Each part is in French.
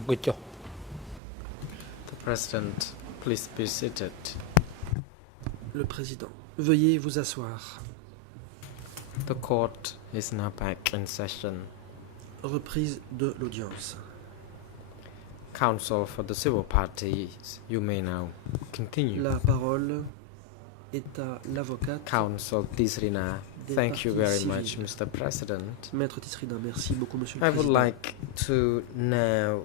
그죠? The President, please be seated. Le Président, veuillez vous asseoir. The court is now back in session. Reprise de l'audience. Counsel for the civil parties, you may now continue. La parole est à l'avocate. Counsel Tisrina, Des thank you very parties much, civiles. Mr. President. Maître Tisrina, merci beaucoup, Monsieur le I would Président. like to now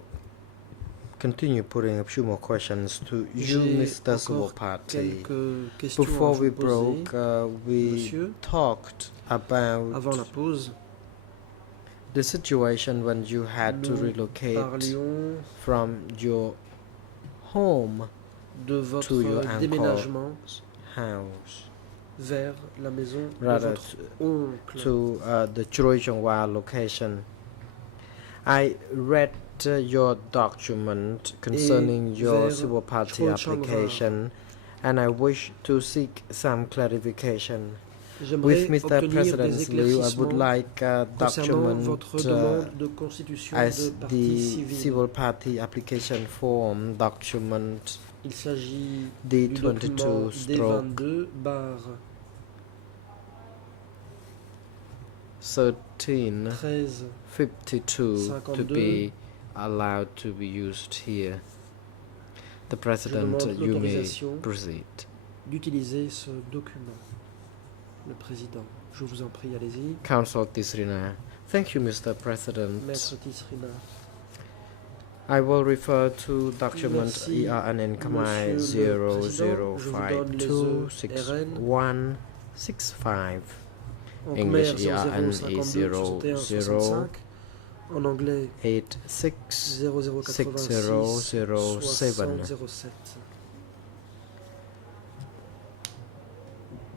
continue putting a few more questions to you, J'ai Mr. Civil encore Party. quelques questions Before à we vous poser. broke, we Monsieur, talked about avant la pause, the situation when you had to nous relocate parlions from your home de votre to your déménagement house, vers la maison de rather votre oncle. to the Churojongwa location. I read your document concerning your vers civil party Churojongwa. application, and I wish to seek some clarification. J'aimerais With Mr. obtenir des President's leave, I would éclaircissements like a concernant document votre demande de constitution de as parti the civil. civil party application form document Il s'agit D22 du document stroke D22 bar 1352 to 52 be allowed to be used here. The President, demande you may l'autorisation proceed. d'utiliser ce document. Le Président, je vous en prie, allez-y. Counsel Tisrina. Thank you, Mr. President. Maître Tisrina. I will refer to document Merci, ERN Khmer Monsieur le Président. Je vous donne les 00526165. En English Khmer, ERN 0052 61 is 65. En anglais, 86 0086 6007. 6007.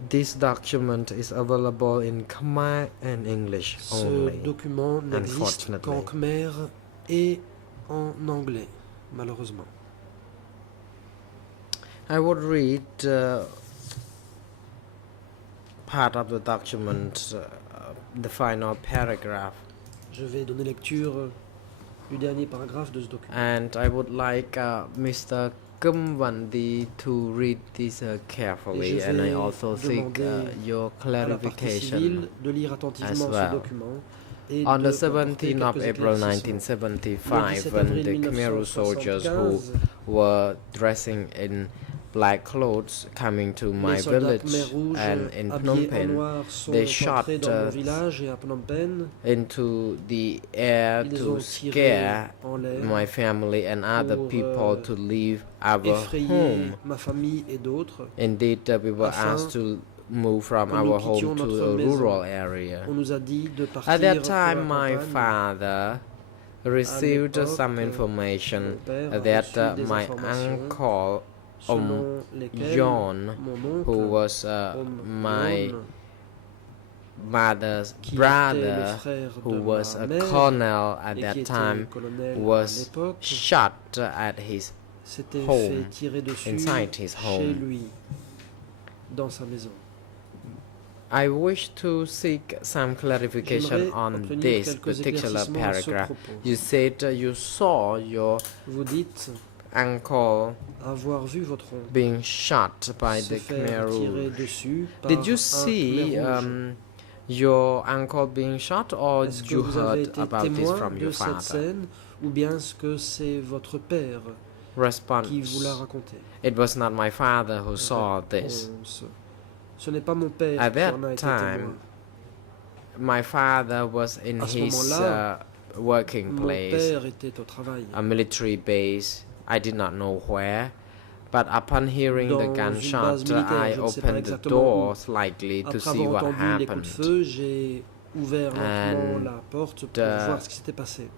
This document is available in Khmer and English Ce only. document n'existe unfortunately. qu'en Khmer et en anglais, malheureusement. I would read part of the document, the final paragraph, Je vais donner lecture du dernier paragraphe de ce document. and I would like Mr. Kumwandi to read this carefully, Et je and I vais also seek demander your À la partie clarification. civile de lire attentivement as well. ce document et On de the m'apporter 17th of quelques April éclaircissements. 1975, Le when 17 the avril Khmer soldiers who 1975, were dressing in black clothes coming to my les soldats village Khmer rouges and in Phnom habillés en Penh noir sont they entrés shot dans mon village et à Phnom Penh. into the air Ils to ont tiré scare en l'air my family and other pour, people to leave our effrayer home. ma famille et d'autres. Indeed, we were afin asked to move from que nous our quittions home to notre a maison. rural area. On nous a dit de partir At that pour time, la my campagne. father received l'époque, some mon information père a that reçu des my informations uncle selon lesquelles John, mon who oncle, was my John, mother's qui était le brother, frère who de was ma a mère colonel at et qui that était time, colonel à was l'époque, shot at his s'était home, fait tirer dessus inside his chez home. lui, dans sa maison. I wish to seek some clarification J'aimerais on obtenir this quelques particular éclaircissements à ce paragraph. propos. You said you saw your Vous dites uncle avoir vu votre oncle being shot by se the faire Khmer tirer Rouge. dessus par Did you un see Khmer rouge. your uncle being shot, or Est-ce que you vous avez heard été about this témoin from de your cette father? scène ou bien est-ce que c'est votre père Response: qui vous l'a raconté? It was not my father who saw this. Réponse. Ce n'est pas mon père At qui that en a été time, témoin. my father was in À ce his moment-là, working Mon place, père était au travail. a military base. I did not know where, but upon hearing Dans the une base gunshot, militaire, I je ne sais pas opened the exactement où. door slightly to Après see avoir what entendu les coups de happened. feu, j'ai ouvert lentement And, la porte pour uh, voir ce qui s'était passé.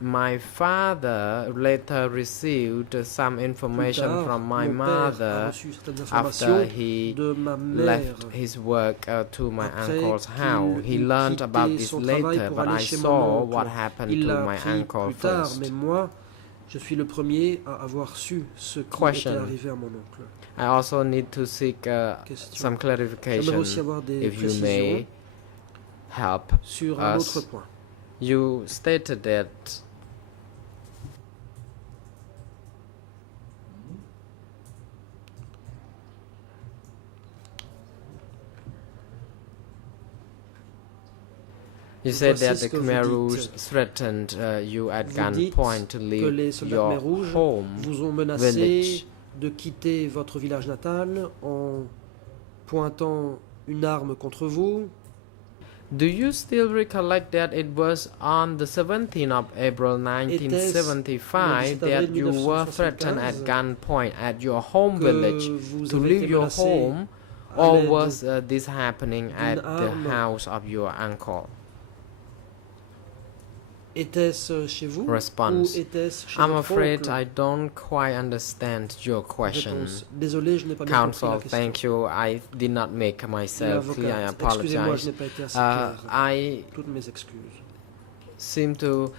My father later received some Plus information tard, from my mon père a mother reçu certaines after informations he de ma mère. left his work to my Après uncle's house. He qu'il eut learned about quitté this son travail later, pour but aller I chez mon saw oncle. what happened Il to l'a my appris uncle plus tard, first. mais moi, je suis le premier à avoir su ce qui Question. était arrivé à mon oncle. I also need to seek Question. some J'aimerais clarification, aussi avoir des if you précisions may help sur un us. autre point. You stated that You said Voici that ce the que vous Khmer dites. Rouge threatened you at Vous dites gunpoint to que leave les soldats Khmer your Rouges home vous ont menacé village. de quitter votre village natal en pointant une arme contre vous. Do you still recollect that it was on the 17th of April Était-ce 1975 le 17 avril that you were 1975 threatened at gunpoint at your home que village vous to avez leave été your menacé home, à or l'aide was this happening at the arme? house of your uncle? Était-ce chez vous Response. ou était-ce chez I'm votre afraid oncle? I don't quite understand your question. Réponse. Désolé, je n'ai pas bien compris Counsel, la question. thank you. I did not make myself clear. I L'avocate. Excusez-moi, je apologize. n'ai pas été assez clair. I Toutes mes excuses. seem to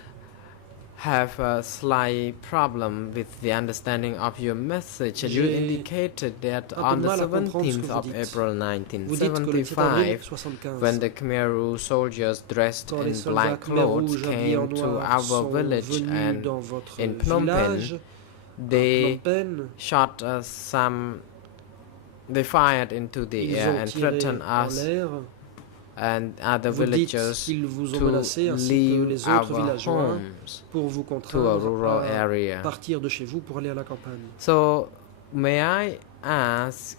have a slight problem with the understanding of your message. You J'ai indicated that un peu on de the mal à comprendre ce que 17th vous of dites. April Vous dites que le 17 avril 1975, 75, when the Khmer Rouge soldiers dressed quand in les soldats black Khmer clothes Rouges habillés en came to noir our sont village venus and dans votre in Phnom Penh, village, à they Phnom Penh, shot they fired into the ils air ont and tiré threatened en us l'air. and other Vous dites villagers qu'ils vous ont to menacé ainsi que leave les autres our villageois homes pour vous to a contraindre rural à area. partir de chez vous pour aller à la campagne. So, may I ask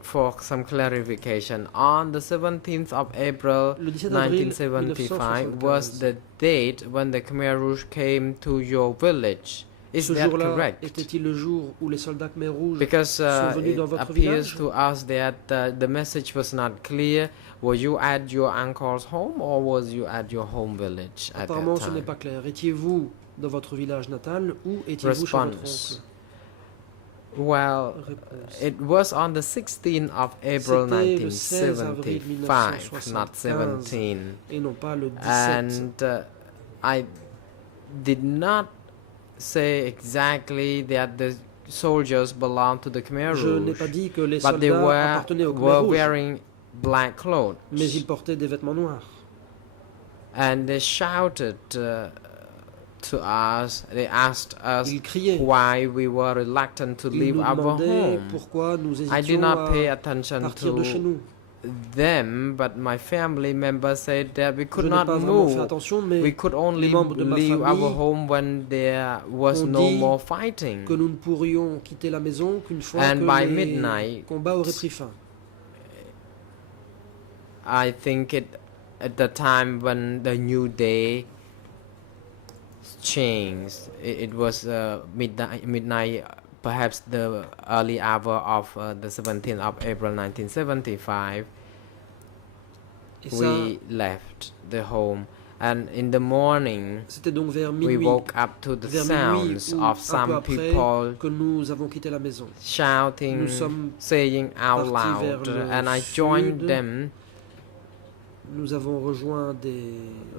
for some clarification? On the 17th of April Le 17 avril 1975 was 1975, the date when the Khmer Rouge came to your village. Is ce that jour-là correct? était-il le jour où les soldats Khmer Rouges Because sont venus it dans votre appears village? to us that the message was not clear. Were you at your uncle's home or was you at your home village at Apparemment, that ce n'est time? pas clair. Étiez-vous dans votre village natal ou étiez-vous chez votre Response. oncle? Well, Réponse. it was on the 16th of April C'était le 16 avril 1975, not 1975 17. et non pas le 17. And I did not say exactly that the soldiers belonged to the Khmer Je n'ai Rouge, pas dit que les but they soldats appartenaient au Khmer were Rouge, wearing black clothes. mais ils portaient des vêtements noirs. And they shouted to us, they asked us Ils criaient. why we were reluctant to Ils leave nous our demandaient home. pourquoi nous I did hésitions not pay à attention partir de chez to nous. them, but my family members said that we Je could n'ai not pas vraiment fait move. attention, We mais could only membres de ma leave our famille home when there was ont no dit more fighting. que nous ne pourrions quitter la maison qu'une fois And que by les midnight, combats auraient pris fin. I think at the time when the new day changed, it was midnight, perhaps the early hour of the 17th of April 1975. Et ça, We left the home, and in the morning c'était donc vers we minuit, woke up to the vers minuit sounds ou of un peu some après people que nous avons quitté la maison. shouting, Nous sommes saying out partis loud, vers le and I joined sud. them Nous avons rejoint des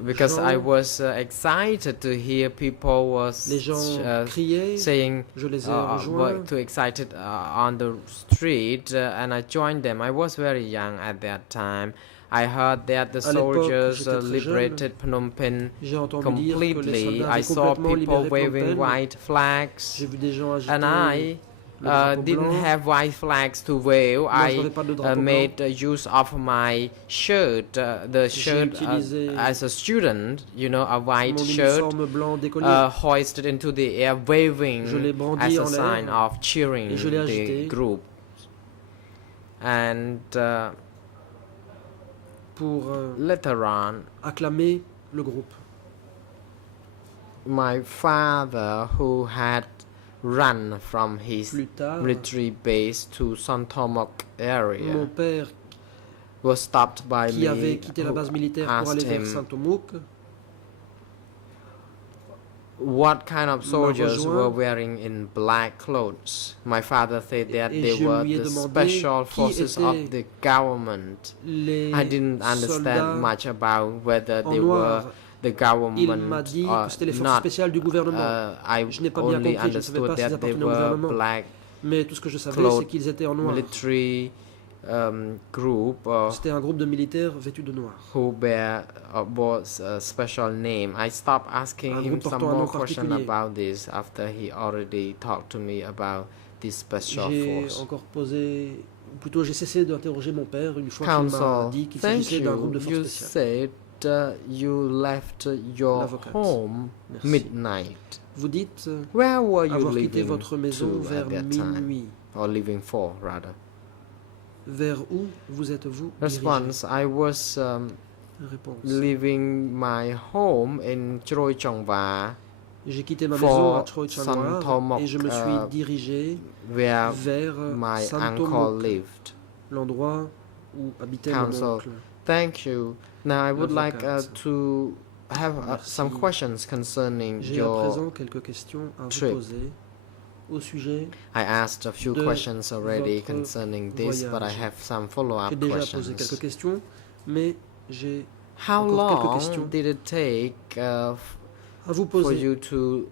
because gens. I was excited to hear people Les gens was criaient, saying je les ai were rejoints. too excited on the street, and I joined them. I was very young at that time. I heard that the À l'époque, soldiers j'étais très liberated Phnom Penh J'ai entendu dire que les completely. soldats I avaient saw complètement people libéré Phnom waving Penh. white flags, J'ai vu des gens agiter and I le drapeau didn't blanc. have white flags to wave. Moi, je I n'avais pas de drapeau made blanc. use of my shirt, the shirt utilisé as a student, you know, a white Mon shirt uniforme blanc d'écolier. hoisted into the air, waving Je l'ai as brandi a en sign l'air of cheering et je l'ai the agité. group. And pour later on, acclamer le groupe. my father, who had run from his Plus tard, military base to Santomok area, mon père, was stopped by qui me, avait quitté la who base militaire pour asked aller vers him Saint-Omouk, what kind of soldiers rejoint. were wearing in black clothes. My father said that Et they je were lui ai the demandé special qui forces étaient of the government. les I didn't understand soldats much about whether en they were noir. the Il m'a government dit or que c'était les forces not. spéciales du gouvernement. I Je n'ai pas bien only compris, je ne savais understood pas s'ils that they appartenaient au were gouvernement. black Mais tout ce que je savais, clothes c'est qu'ils étaient en noir. military group C'était un groupe de militaires vêtus de noir. who bear was a special name. I stopped asking Un him groupe some portant un more nom questions particulier. about this after he already talked to me about this special J'ai force. encore posé, ou plutôt j'ai cessé d'interroger mon père une fois qu'il m'a Counsel, dit qu'il thank s'agissait d'un groupe you. de forces You spéciales. said you left your L'avocate. home Merci. midnight. Vous dites Where were you avoir quitté living votre maison to vers at that time? minuit. Or living for, rather? Vers où vous êtes-vous dirigé? Response, I was Réponse. leaving my home in Choi Chongwa, J'ai quitté ma for maison à Choi Chang Santomok, et je me suis dirigé where vers my uncle Santomok, lived. l'endroit où habitait Counsel. mon oncle. Thank you. Now I would like L'avocate. to have Merci. some questions concerning J'ai à your présent quelques questions à vous trip. poser au sujet. I asked a few de questions already votre concerning this, but I voyage. have some follow-up J'ai déjà posé quelques questions. questions, mais j'ai How encore quelques long questions did it take à vous for poser. you to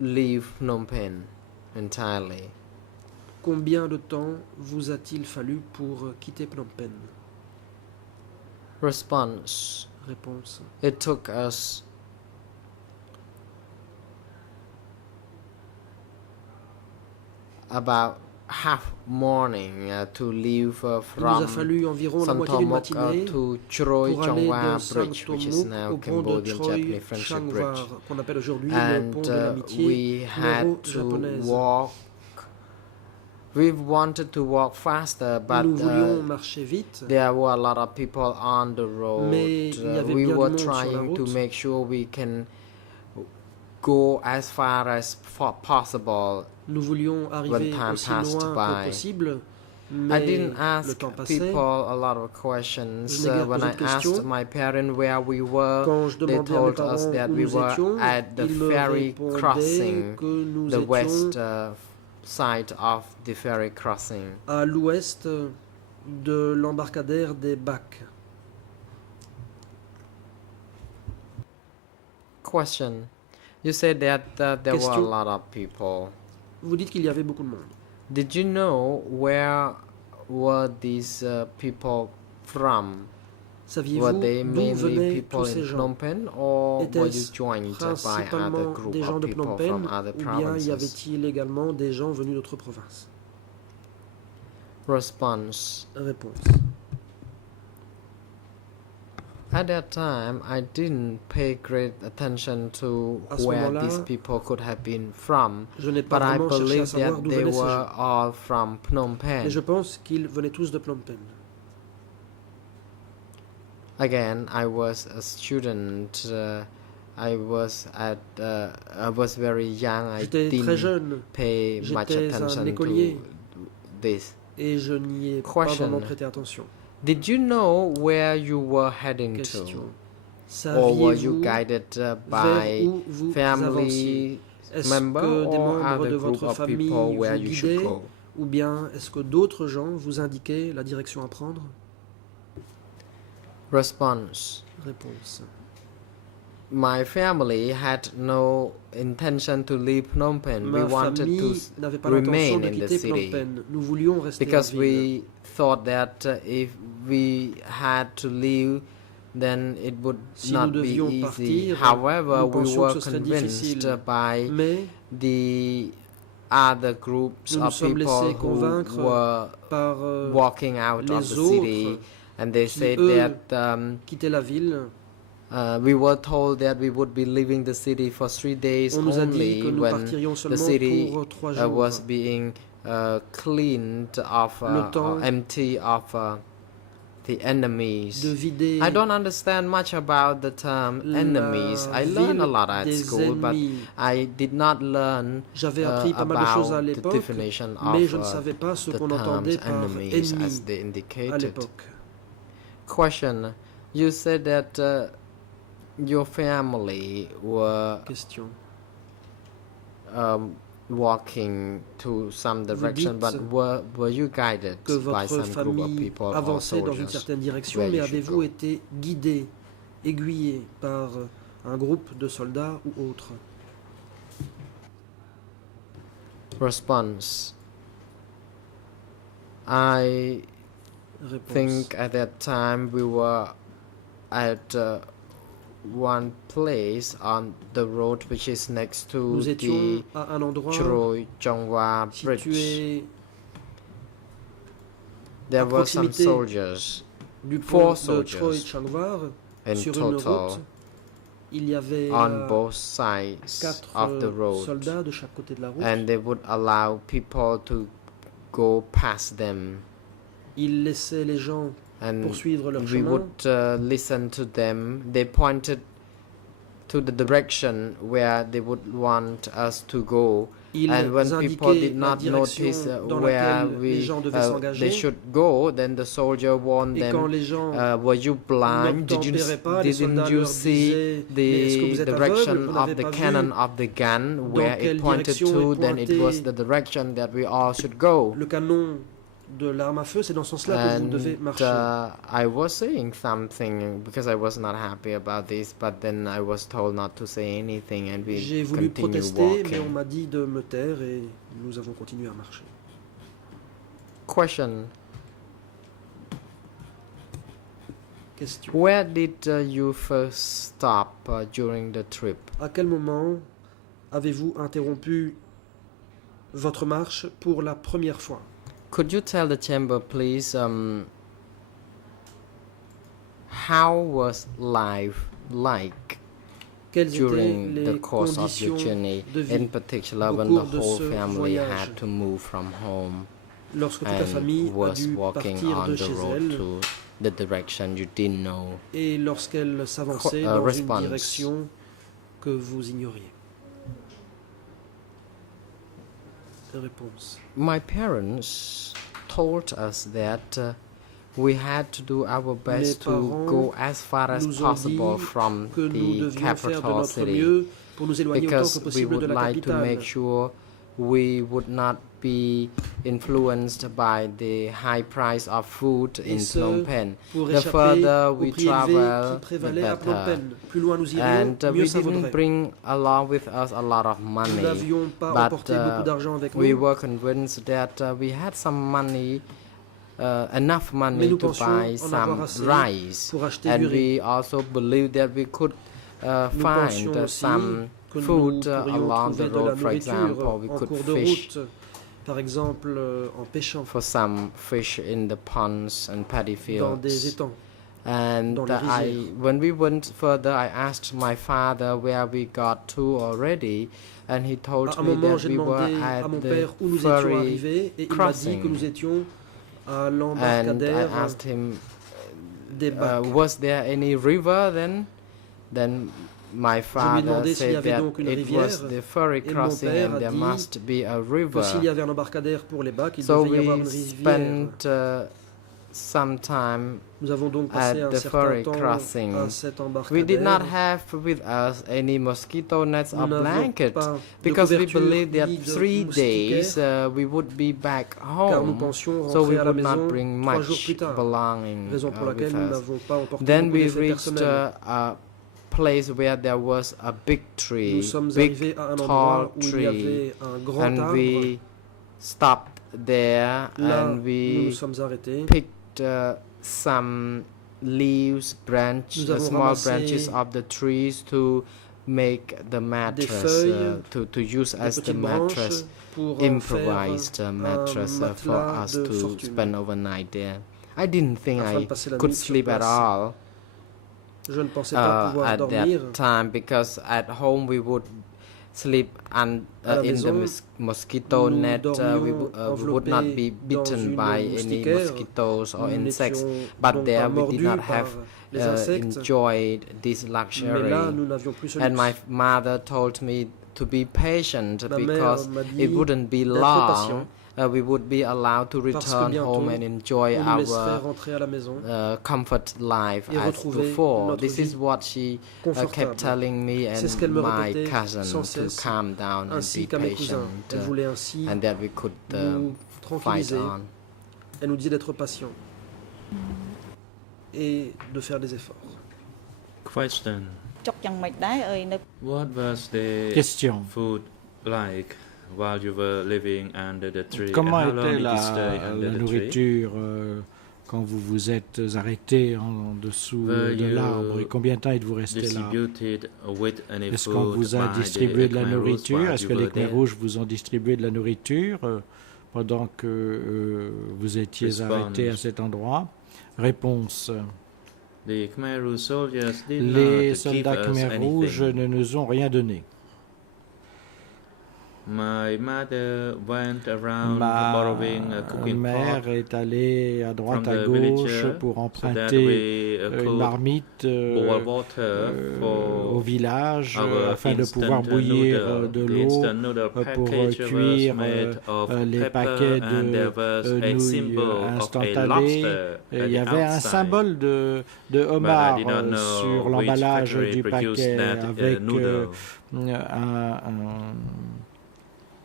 leave Phnom Penh entirely? Combien de temps vous a-t-il fallu pour quitter Phnom Penh? Response, Réponse. it took us about half morning to leave Il nous a from fallu environ la moitié d'une Santomok matinée to Choi pour aller Chongwa de Bridge, which is Santomok now au pont de Cambodian Choi Japanese Friendship Changwar, Bridge. qu'on appelle aujourd'hui le And pont de l'amitié we had to noro-japonaise. walk. We wanted to walk faster, but Nous voulions marcher vite, there were a lot of people on the road. Mais il y avait We bien du were monde sur la trying to route. make sure we can go as far as possible. nous voulions arriver time aussi passed loin by. que possible, I mais didn't le ask temps passait. people a lot of questions. Je n'ai guère When posé I de questions. asked my parents where we were, Quand je they demandais à mes told us parents that où we nous were étions, at the ils me ferry répondaient crossing, que nous the étions west side of the ferry crossing. à l'ouest de l'embarcadère des Bacs. Question. You said that there were a Question. lot of people. Vous dites qu'il y avait beaucoup de monde. Did you know where were these people from? Were Saviez-vous they d'où mainly venaient people tous ces in gens? Phnom Penh, or were you Était-ce joined by other principalement group des gens of de Phnom people Penh from other ou bien y provinces? avait-il également des gens venus d'autres provinces? Response. Réponse. At that time, I didn't pay great attention to À ce where moment-là, these people could have been from, Je n'ai pas but I vraiment cherché à believe savoir that d'où they venaient ces were gens. all from Phnom Penh. Mais je pense qu'ils venaient tous de Phnom Penh. Again, I was a student. I was very young. I J'étais très didn't jeune pay much J'étais un attention écolier. to this. et je n'y ai pas Question. vraiment prêté attention. Did you know where you were heading Question. to, or were you Saviez-vous guided vers by où vous avanciez? family Est-ce member que des or membres other de group votre of famille people where vous you should guidaient go? ou bien est-ce que d'autres gens vous indiquaient la direction à prendre? Response. Réponse. My family had no intention to leave Phnom Penh. We Ma wanted to famille n'avait pas l'intention remain de in the quitter Phnom city Penh. Nous voulions rester en because ville. we thought that if we had to leave, then it would Si not nous be devions easy. partir, However, nous we pensions were que ce serait convinced difficile. by Mais the other groups Nous nous of sommes people laissés who convaincre were par walking out of les the city, autres and they qui, said eux, that quitter la ville. we were told that we would be leaving the city for 3 days On nous a dit only que nous when partirions the seulement city pour 3 jours. was being cleaned of Le temps or empty of the enemies. de vider I don't understand much about the term la enemies. I learned a ville lot at des school, but ennemis. I did not learn J'avais appris pas mal de choses à about the l'époque, definition mais of je ne savais pas ce the qu'on terms entendait par enemies as ennemi they à indicated. l'époque. Question. You said that your family were Question. walking to some direction, but dites were you guided Que by votre some group of famille people or avançait dans une soldiers? certaine direction, where mais you should avez-vous go? été guidé, aiguillé par un groupe de soldats ou autre? Response. I Réponse. think at that time we were at one place on the road which is next to Nous the étions à un endroit Choi Chongwa Bridge. situé There à were some proximité soldiers. du Four pont de Choi soldiers. Changwar. in Sur une route, total il y avait on both sides 4 of the road, soldats de chaque côté de la route. and they would allow people to go past them, Ils laissaient les gens and poursuivre leur we chemin. would listen to them. They pointed to the direction where they would want us to go. Ils And when people indiquaient did la not direction notice dans where laquelle les gens devaient they s'engager. should go, then the soldier warned Et quand them, les gens were you blind? n'obtempéraient pas, les soldats Didn't you leur see disaient, mais est-ce que the vous êtes aveugle? direction Vous of n'avez the pas cannon vu of the gun dans where quelle it pointed direction to? est Then it pointé was the direction that we all should go. le canon de l'arme à feu? C'est dans ce sens-là que vous devez marcher. I was saying something because I was not happy about this, but then I was told not to say anything, and we J'ai voulu continued protester, mais on walking. m'a dit de me taire et nous avons continué à marcher. Question: Question. where did you first stop during the trip? À quel moment avez-vous interrompu votre marche pour la première fois? Could you tell the chamber, please, how was life like Quelles étaient during the les course of your conditions journey, de vie in particular au when the cours de whole ce family voyage? had to move from home lorsque toute la famille and a was dû walking partir on de the chez road elle to the direction you didn't know? et lorsqu'elle s'avançait dans response. une direction que vous ignoriez? Réponse. My parents told us that we had to do our best to parents go as far as nous ont possible dit from que nous the devions faire de capital notre city, mieux pour nous éloigner autant que because we possible de would la like to make capitale. sure we would not be influenced by the high price of food in Et ce, Phnom Penh. pour The échapper further au we prix élevé travel, qui prévalait à the Phnom better. Penh. Plus loin nous irions, And mieux we ça didn't vaudrait. bring along with us a lot of Nous money, n'avions pas but emporté beaucoup d'argent avec we nous, were convinced that we had some money, enough mais money nous to pensions buy en avoir some assez rice, pour acheter and du riz. we also believed that we could Nous find pensions aussi some que nous food pourrions along trouver the de la road. For nourriture example, we en could cours de fish route, par exemple en pêchant for some fish in the ponds and paddy dans des fields. étangs. And dans les rizières. when we went further, I asked my father where we got to already, and he told À un me moment, that j'ai we were demandé at à mon the père où nous étions ferry arrivés et il m'a dit que nous crossing. étions à And I l'embarcadère asked him, des bacs. was there any river then? Then my father demandé s'il y said avait that donc une it rivière, was the ferry et mon crossing père and a there dit must be a Que river. s'il y avait un embarcadère pour les bacs, il So devait y avoir we une rivière. spent some time. Nous avons donc at passé un the certain ferry temps crossing. à cet We did not embarcadère. have with us any mosquito nets or Nous n'avions blankets pas de because we couverture believed that ni de 3 days moustiquaires, we would be back car nous home, pensions so we rentrer à la would not maison bring 3 jours much plus tard, belonging raison pour laquelle with nous us. n'avons pas emporté Then beaucoup we d'effets reached personnels. a place where there was a big tree, Nous sommes big arrivés à un tall endroit où il y tree, avait un grand and arbre. we stopped there Là, and nous we nous sommes arrêtés. picked some leaves, Nous avons small ramassé branches of the trees to make the mattress, feuilles, to use des as the petites mattress, branches pour en improvised faire mattress un for matelas us de to fortune. spend overnight there. I didn't think Afin de I passer la could nuit sur sleep at place. all Je ne pensais pas pouvoir at dormir. that time because at home we would sleep À la in the maison, mosquito nous net. We dormions would not be enveloppés bitten dans by une any moustiquaire. mosquitoes or Nous insects. n'étions But donc there pas we did mordus not par have les insectes. enjoyed this Mais luxury. là, nous n'avions plus ce And my luxe. mother told me to be patient Ma mère because m'a dit it wouldn't be d'être long. patient. We would be allowed to Parce que return bientôt, home and enjoy On nous laisserait our rentrer à la maison comfort life et as retrouver before. notre This is vie what she confortable. kept telling me C'est ce and qu'elle me my répétait cousin sans to cesse, calm down and ainsi be qu'à mes cousins. patient, Elle voulait ainsi and that we could nous fight tranquilliser. on. Elle nous disait d'être patient et de faire des efforts. Question. ចុកយ៉ាងម៉េចដែរអើយនៅ What was the Question. food like while you were living under the tree? Comment And how long était did you stay la under the tree? nourriture quand vous vous êtes arrêté en dessous Were de you l'arbre et combien de temps êtes-vous resté là? Distributed with any Est-ce qu'on food vous a by distribué the de la Khmer Rouge nourriture? while Est-ce you que les were Khmer there? Rouges vous ont distribué de la nourriture pendant que vous étiez Response. arrêté à cet endroit? Réponse. The Khmer Rouge soldiers did Les not give soldats us Khmer rouges anything. ne nous ont rien donné. My mother went around Ma borrowing a cooking mère pot est allée à droite from à the gauche villager pour so that emprunter we une could marmite boil water au for village our afin de pouvoir instant bouillir noodle. de The l'eau instant noodle pour package was cuire made of les pepper paquets and there de was a nouilles symbol of a instantanées. lobster Il at y the avait un outside. symbole de But I homard did not know sur which l'emballage factory du produced paquet that avec noodle.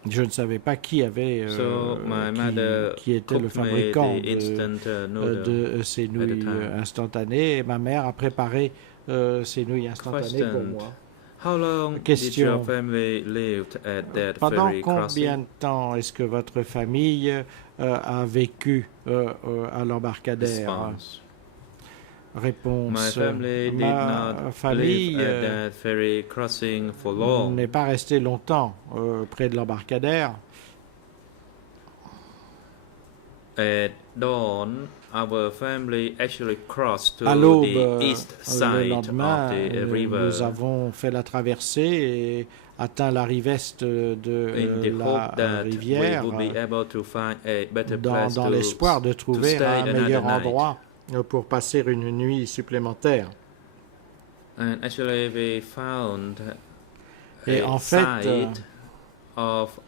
je ne savais pas qui avait So my mother qui était le cooked me fabricant the instant noodle. de ces nouilles time. instantanées. Et ma mère a préparé ces nouilles instantanées pour Question. moi. How long did Question. your family lived at that Pendant ferry combien crossing? de temps est-ce que votre famille a vécu à l'embarcadère? Response. My Réponse. family did Ma not famille live at that ferry crossing for long. n'est pas restée longtemps près de l'embarcadère. At dawn, our family actually crossed to À l'aube, the east le side lendemain, of the river nous avons fait la traversée et atteint la rive est de in the la hope that rivière we would be able to find a better dans, place dans to l'espoir de trouver stay un another meilleur night. endroit pour passer une nuit supplémentaire. And actually we found Et a en fait, site of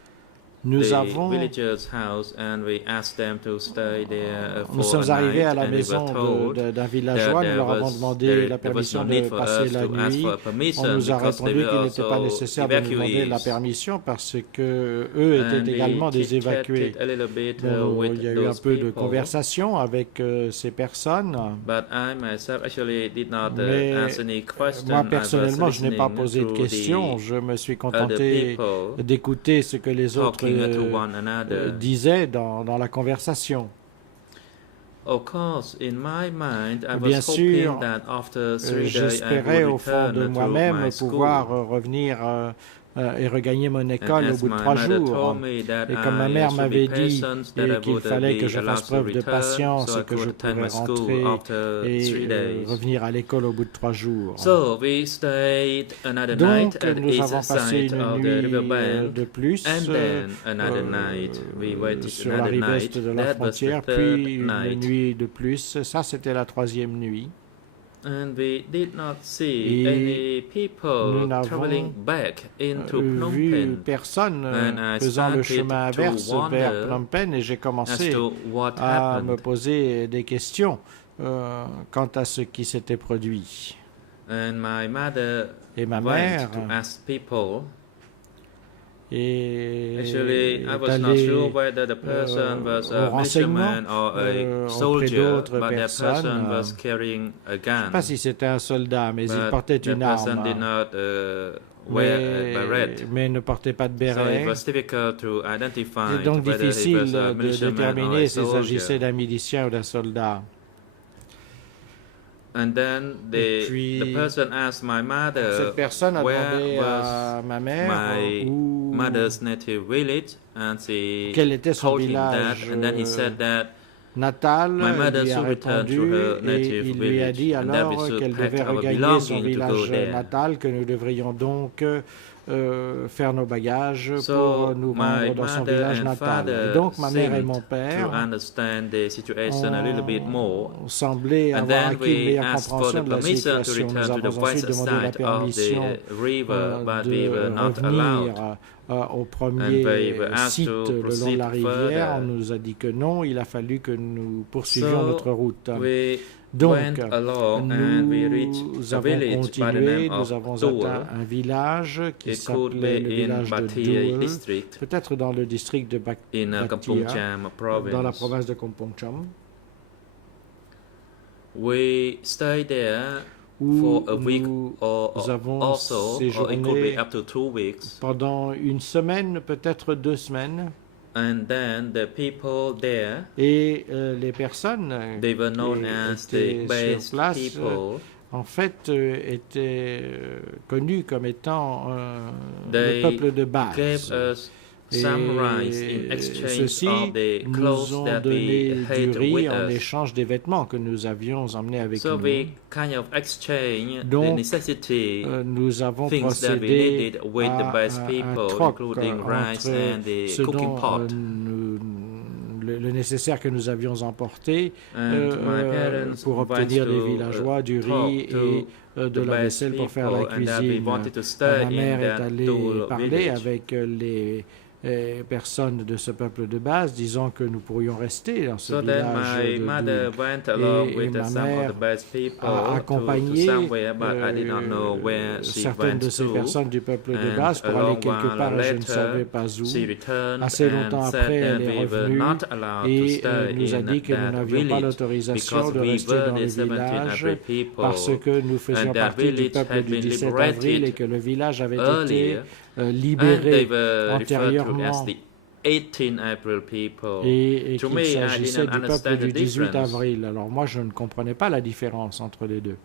nous the avons villagers' house and we asked them to stay there Nous for sommes a arrivés night à la and we maison were told d'un villageois, nous leur avons demandé la there was permission no de need for passer us la to ask nuit. for On permission nous a because they répondu were qu'il n'était pas also nécessaire de nous demander la evacuees. permission parce que eux And étaient we également des chit-chatted évacués. a little bit Bon, with il y a eu un those peu de people. conversation avec ces personnes. But I myself actually did not Mais answer any question. moi, I was personnellement, je n'ai pas listening posé de to questions. the Je me suis other contenté people d'écouter ce que les autres talking to one another. disaient dans la conversation. Of course, in my mind, I Bien was sûr, hoping that after 3 days I j'espérais would au fond de return to moi-même my pouvoir school. revenir et regagner mon And école au as bout de my 3 mother jours. told me that Et comme ma I mère should m'avait be dit patient, that I qu'il would fallait que be je allowed fasse to preuve de return, patience so I et que je could attend pourrais my school rentrer after 3 et days. revenir à l'école au bout de 3 jours. So we stayed another Donc, night at nous each avons passé side une of the nuit riverbank, de plus and then another night. We waited sur la another rive est night. de la That was the frontière, third puis une night. nuit de plus. Ça, c'était la 3e nuit. And we did not see Et any nous people n'avons traveling back into Phnom vu Penh personne And I faisant le started chemin to inverse vers wonder Phnom Penh et j'ai as commencé to what à me happened. poser des questions quant à ce qui s'était produit. And my mother Et ma went mère to ask people. est Actually, I was not allée sure whether the person was a au renseignement militiaman or a auprès soldier, d'autres but that person personnes. was carrying a Je ne sais gun. pas si c'était un soldat, mais il But portait that une person arme. did not wear a beret. Mais ne portait pas de So it béret. was difficult to identify C'est donc whether he difficile was a de militiaman or déterminer a s'il s'agissait soldier. d'un milicien ou d'un soldat. And then Et puis, the person asked my mother cette personne a where demandé was à ma mère my où, mother's native village, and she quel était son told him that, village and then he said that natal. my mother Il lui a should return to répondu her et native il lui a village, dit and that alors we should qu'elle pack devait our regagner son belongings to go village there. natal, que nous devrions donc faire nos bagages So pour nous my rendre dans son mother village and natal. father Et donc ma mère et seemed mon to père understand the situation a little bit more. semblaient And avoir then acquis une we meilleure asked for the compréhension de la permission to situation. Nous return to the avons ensuite west demandé la side of permission the river, but we de were not revenir allowed. au premier And we were asked site to le long de proceed la rivière. further. On nous a dit que non, il a fallu que nous poursuivions So notre route. we Donc, went along and we reached nous a avons village by the continué, name nous of avons Dur. atteint un village qui It could be s'appelait le in village de Batia Dur, district peut-être dans le district de in Batia, Kampong Cham dans la province. province de Kampong Cham, We stayed there où for a week nous or avons also, or it could séjourné be up to 2 weeks. pendant une semaine, peut-être 2 semaines. And then the people there, Et les personnes they were known qui as the étaient best sur place, people. en fait, étaient connus comme étant le They peuple de Gave base. us some rice in Et exchange ceux-ci of the nous clothes ont that donné we du had riz with en us. échange des vêtements que nous avions emmenés avec So nous. we kind of exchange the Donc, necessity nous avons things that we procédé needed with the à best un people, troc including rice entre and the ce cooking dont pot. le nécessaire que nous avions emporté And my parents pour went obtenir des to villageois, du talk riz to et de the la best vaisselle pour faire la people, and that we cuisine. wanted to Ma stay in mère est that allée Dul parler village. avec les personnes de ce peuple de base, disant que nous pourrions rester dans ce So then village my de mother Dul. went along Et with ma some of mère the best people a to accompagné somewhere, but I did not know where she certaines de went ces to. personnes du peuple de And base pour a aller long quelque while part et je ne later, savais pas où. She returned Assez longtemps and après, said elle that est we were revenue not allowed to et stay nous a in dit que nous that n'avions pas village l'autorisation because de we rester were dans le the 17 village April people, parce que nous faisions and that partie du village peuple had du been 17 avril et liberated que le village avait été earlier, and they libéré were referred to as antérieurement the 18 April people. et To qu'il me, I s'agissait didn't du peuple understand du the 18 difference. avril. Alors moi, je ne comprenais pas la différence entre les deux.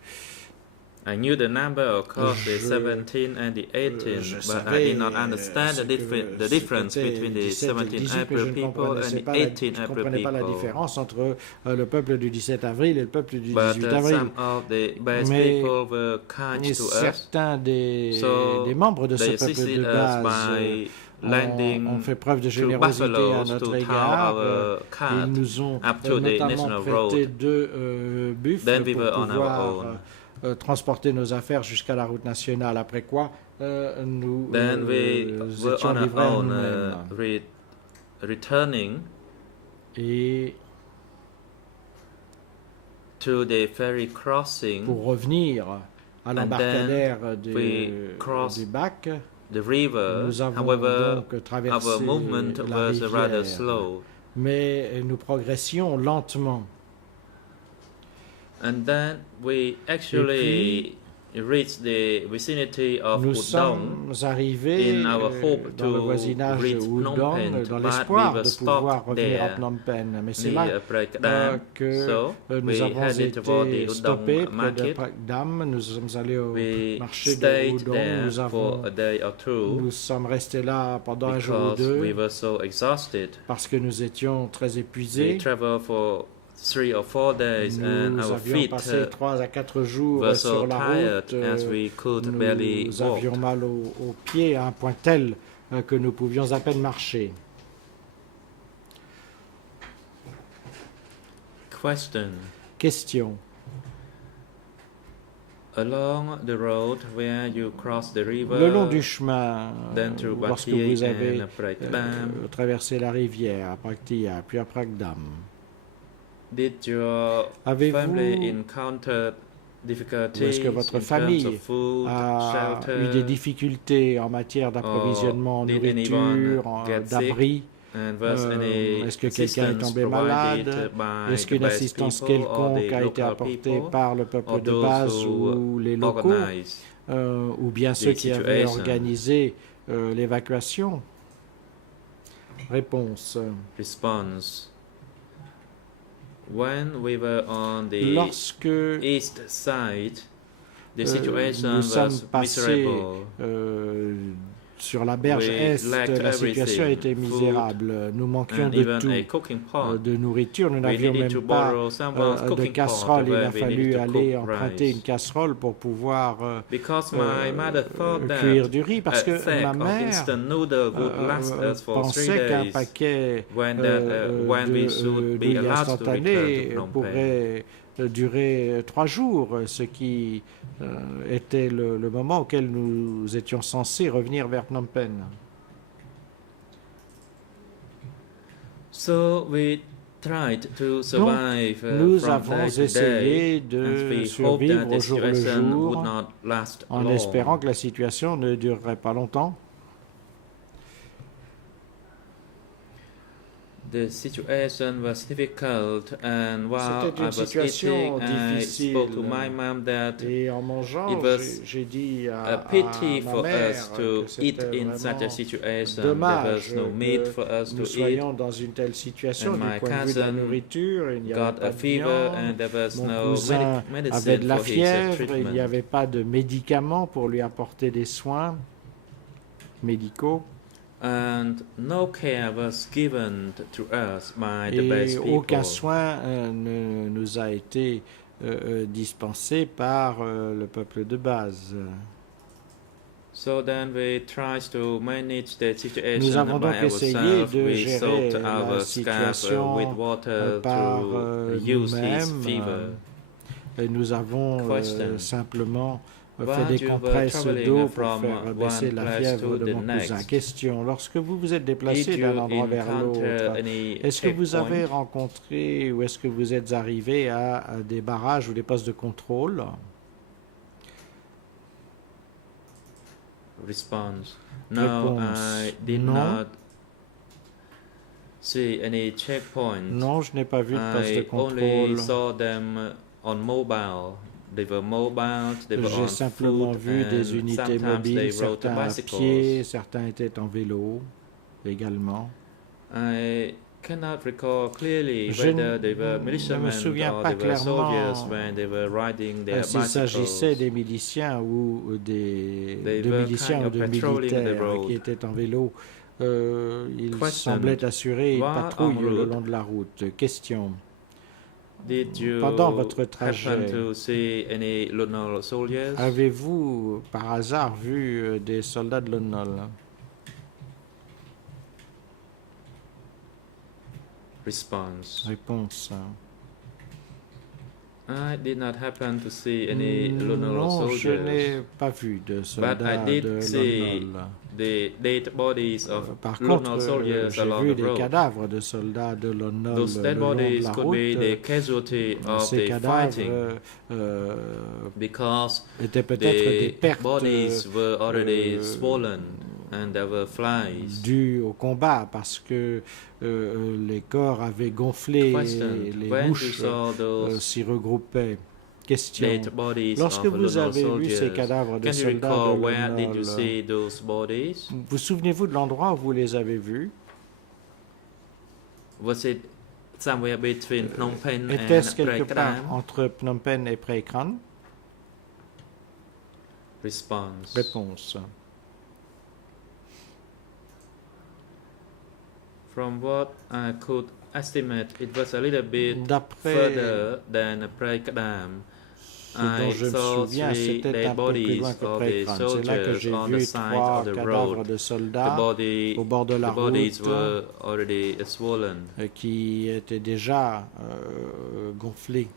I knew the number, of course, the Je- 17 and the 18, je but I savais, did not understand ce the, que the difference c'était between the 17 et 17 18, mais je April ne people and comprenais the pas 18 je April comprenais pas la people. différence entre le peuple du 17 avril et le peuple du But 18 avril. some of the best Mais people were kind Et to us, certains So des membres de ce they peuple assisted de us base by lending ont fait preuve de two générosité à buffaloes notre to égard. tow our Ils cart. nous ont up to the notamment national prêté road. 2 buffles Then we pour were on our pouvoir own. transporter nos affaires jusqu'à la route nationale. Après quoi, nous Then we were étions on our livrés à own, nous-mêmes. returning Et to the ferry crossing, pour revenir à l'embarcadère we crossed du bac, the river. nous avons However, donc traversé our movement la was rather rivière, slow. mais nous progressions lentement. And then we actually reached the vicinity of Nous Udong. sommes arrivés in our hope dans le to voisinage de reach Phnom Udong Penh, dans but l'espoir we were de pouvoir stopped revenir à there Phnom Penh. Mais c'est near là Phraek Dam. que So nous we avons headed toward the été stoppés Udong près de market. Phraek Dam. Nous sommes allés au We marché de stayed Udong. there Nous for a day or two nous sommes restés là pendant un jour ou because deux we were so exhausted. parce que nous étions très We épuisés. traveled for 3 or 4 days and Nous our avions feet passé 3 à 4 jours were sur so la tired route. as we could barely Nous walk. avions mal aux pieds à un point tel que nous pouvions à peine marcher. Question. Question. Along the road where you cross the river, Le long du chemin, then through lorsque Batie vous avez and Phraek Dam, traversé la rivière à Praktia, puis à Phraek Dam, did your avez-vous family encountered difficulties est-ce que votre in terms famille of food, a eu des shelter, difficultés en matière d'approvisionnement en did nourriture, anyone get d'abri? and was any Est-ce que quelqu'un est assistance tombé malade? provided by Est-ce the qu'une best assistance people or quelconque the a été local apportée people par le or peuple de those base who ou les locaux, organized? ou bien ceux qui avaient situation? organisé l'évacuation? Réponse. Response. When we were on the Lorsque east side, the nous situation sommes was passés miserable. sur la berge We est, lacked la situation everything, était food, misérable. Nous manquions And de even tout, a cooking pot. de nourriture. Nous We n'avions needed to même pas borrow someone's de cooking pot casserole. Il where a we fallu needed to aller cook emprunter rice. une casserole pour pouvoir Because my mother thought cuire that du riz, parce a que sack ma of mère instant noodle would last us for 3 pensait qu'un days paquet when we should be d'huile allowed to return instantanée to Phnom Penh. pourrait durer 3 jours, ce qui était le moment auquel nous étions censés revenir vers Phnom Penh. So we tried to survive Nous from avons day to essayé day, and de we hoped survivre that au the jour le situation would jour not last en long. espérant que la situation ne durerait pas longtemps. The situation was difficult, and while C'était I une was situation eating, I difficile. spoke to my mom that Et en mangeant, It was j'ai dit a à pity ma for mère us to que eat c'était in such a vraiment situation. There dommage was no meat que for us nous to eat. soyons dans une telle situation And du my point de vue de la cousin nourriture. Il n'y avait Got pas a de fever, viande. and there was Mon no cousin avait medicine de la for his fièvre, il treatment. n'y avait pas de médicaments pour lui apporter des soins médicaux. And no care was given to us by the Et best aucun people. soin ne nous a été dispensé par le peuple de base. So then we tried to manage the Nous situation avons donc by essayé ourselves. de We gérer soaked la our scalp situation with water par to use his nous-mêmes. fever. Et nous avons Question. simplement fait While des you were compresses traveling d'eau pour from faire baisser one la place fièvre to de the mon cousin. next, Question, lorsque vous vous êtes déplacé did d'un you endroit vers encounter l'autre, any est-ce que vous avez checkpoint? rencontré ou est-ce que vous êtes arrivé à des barrages ou des postes de contrôle? Response. No, Réponse. I did Non. not see any checkpoint. Non, je n'ai pas vu de poste de I only contrôle. saw them on mobile. They were mobile, they were J'ai on simplement foot, vu des and unités sometimes they mobiles, rode certains à bicycles. pied, certains étaient en vélo également. I cannot recall clearly Je whether they were ne me militiamen souviens or pas they were soldiers clairement when they were riding their S'il s'agissait bicycles. des miliciens ou They de were miliciens kind ou of de patrolling the militaires road. qui étaient en vélo, ils Question. semblaient assurer une While patrouille en le route, long de la route. Question. Did you Pendant votre happen trajet, to see any Lunar soldiers? avez-vous par hasard vu des soldats de l'ONOL? Response. Réponse. I did not happen to see any Lunar Non, je soldiers. n'ai pas vu de soldats did de see l'ONOL. The dead bodies of Par Lunar contre, soldiers j'ai along vu the des road. cadavres de soldats de l'ONOL Those le dead long de bodies la could be the route. casualty of Ces the cadavres fighting because étaient peut-être des the pertes bodies were already euh, swollen and there were flies. dues au combat parce que les corps avaient gonflé et Question. les When you mouches saw those s'y regroupaient. Question. dead bodies Lorsque of vous Lunar avez vu ces soldiers, cadavres de can you soldats recall de where did you l'ONOL, see those bodies? vous souvenez-vous de l'endroit où vous les avez vus? Was it somewhere between Phnom Penh Était-ce and quelque part Prekram? entre Phnom Penh et Prekran? Response. Réponse. From what I could estimate, it was a little bit D'après further than Prekram. ce dont je me souviens, c'était un peu plus loin que Prekran. C'est là que j'ai vu 3 cadavres de The soldats body, au bord de la the bodies route were already swollen. qui étaient déjà gonflés.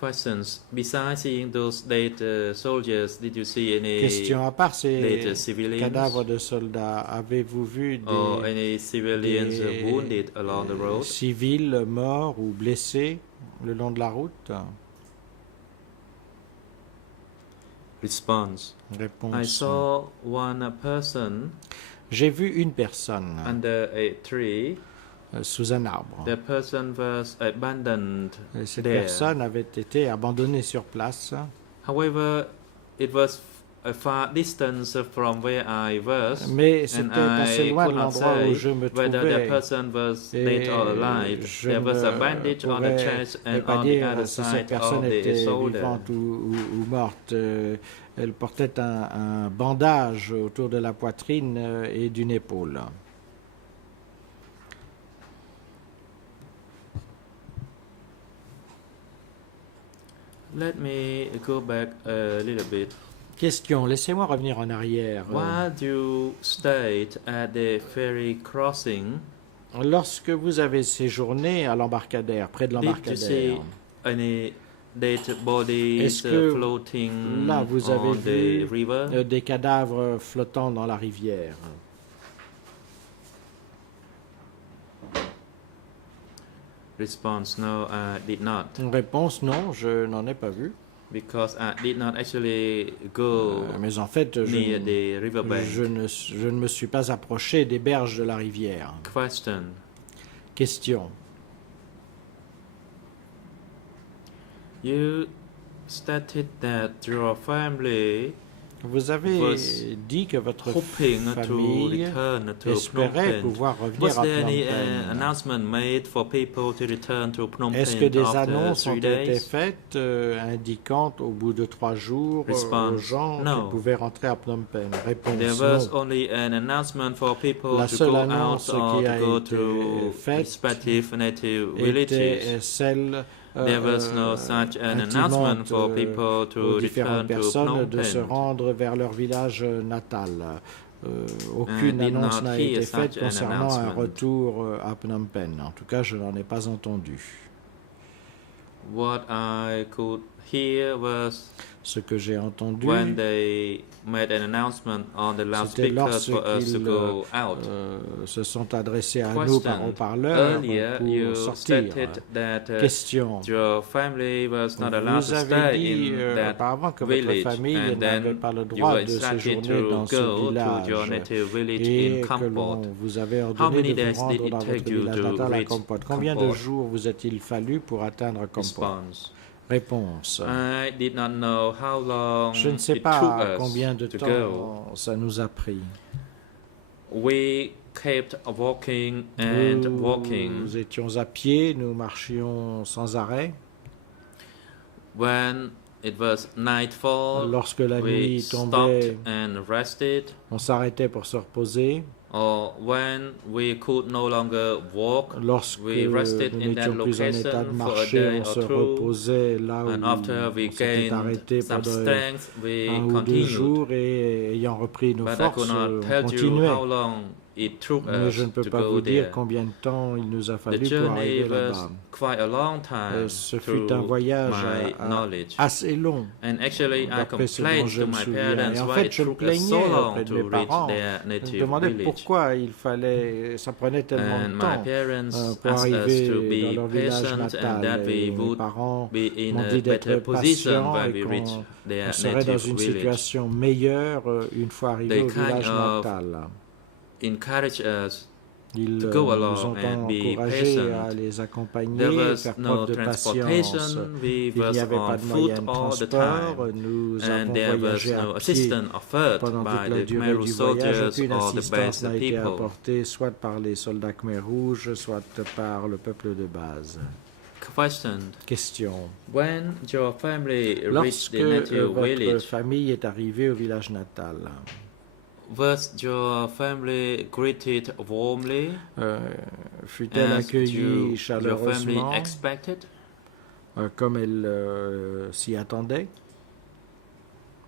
Questions. Besides seeing those dead soldiers, did you see any Question, à part ces dead civilians cadavres de soldats, avez-vous vu or des any civilians des, wounded along the road? civils morts ou blessés le long de la route? Response. I Réponse. saw one person J'ai vu une personne under a tree. sous un arbre. The person was abandoned Cette there. personne avait été abandonnée sur place. However, it was a far distance from where I was, Mais and c'était assez I loin de could not l'endroit où say je me whether the trouvais. person was Et dead or alive. je There was a ne bandage on the pourrais chest and pas on the dire other si side cette personne of the était shoulder. vivante ou morte. Elle portait un bandage autour de la poitrine et d'une épaule. Let me go back a little bit. Question, laissez-moi revenir en arrière. While you stayed at the ferry crossing, Lorsque vous avez séjourné à l'embarcadère, près de did you see l'embarcadère, any dead bodies Est-ce que floating là, vous avez on vu, the river? des cadavres flottant dans la rivière? Response: No, I did not, Une réponse, non, je n'en ai pas vu. because I did not actually go Mais en fait, near the riverbank. je ne me suis pas approché des berges de la rivière. Question: Question. You stated that your family Vous avez was dit que votre hoping to famille return to Phnom espérait Penh. pouvoir revenir Was à there Phnom any Penh. announcement made for people to return to Phnom Est-ce que Penh des after annonces ont 3 été days? faites indiquant au bout de 3 jours aux Response, gens no. qu'ils pouvaient rentrer à Phnom Penh? Réponse There was non. only an announcement for people La to seule go annonce out or qui a to go été to faite respective native était villages. celle There was no such an announcement for people to aux différentes return to personnes Phnom de se Penh. rendre vers leur village natal. Aucune did annonce not n'a hear été such faite an concernant un announcement. retour à Phnom Penh. En tout cas, je n'en ai pas entendu. What I could hear was Ce que j'ai entendu, when they made an announcement on the loudspeakers for us to go out. se sont adressés à nous par Question. haut-parleur Earlier, pour you sortir. stated that Question. your family was not allowed Vous to avez stay dit in that auparavant que village, votre famille and n'avait then pas le you droit were de instructed séjourner to dans ce go to your village native village et in que Kampot. l'on vous avait How ordonné many de days vous rendre did it dans take votre you village to natal à reach Kampot. Combien de Kampot? jours vous a-t-il fallu pour atteindre Kampot? Response. Réponse. I did not know how long Je ne sais it took pas us combien de to temps go. ça nous a pris. We kept walking and walking. Nous étions à pied, nous marchions sans arrêt. When it was nightfall, Lorsque la we nuit tombait, stopped and rested. on s'arrêtait pour se reposer. Or when we could no longer walk, Lorsque we rested nous in that n'étions plus en état de location for a marcher, day on or se two. reposait là où And after on we s'était gained arrêté some pendant strength, we 1 ou 2 continued. jours et ayant repris nos But I could forces, not on tell you continuait. how long it took Mais us je ne peux to pas go vous dire there. combien de temps il nous a The fallu pour journey arriver was là-bas. quite a long time Ce to fut un voyage my knowledge. assez long. And actually, I d'après ce dont complained je to me my souviens. parents Et en why fait, it je me took us so plaignais long auprès de to mes reach parents. their Je me native demandais village. pourquoi ça prenait tellement And de my temps parents pour asked us arriver to dans be leur village patient and natal. that we Et mes would parents be in m'ont a dit better d'être position patient when et we reach their qu'on serait dans native une village. situation meilleure une fois arrivé They au kind village of natal. Encourage us Ils to go nous along ont and be encouragés patient. à les accompagner There et was faire no preuve de patience. transportation. We Il n'y was avait pas on de foot moyen de all the transport. time. Nous And avons there was voyagé à no pied assistance offered pendant toute by la the durée Khmer du voyage. soldiers Aucune or the assistance best n'a été people. apportée soit par les soldats Khmer rouges, soit par le peuple de base. Question. Question. When your family reached Lorsque the native votre village, famille est arrivée au village natal, was your family greeted warmly fut-elle as accueillie your family chaleureusement expected? comme elle s'y attendait?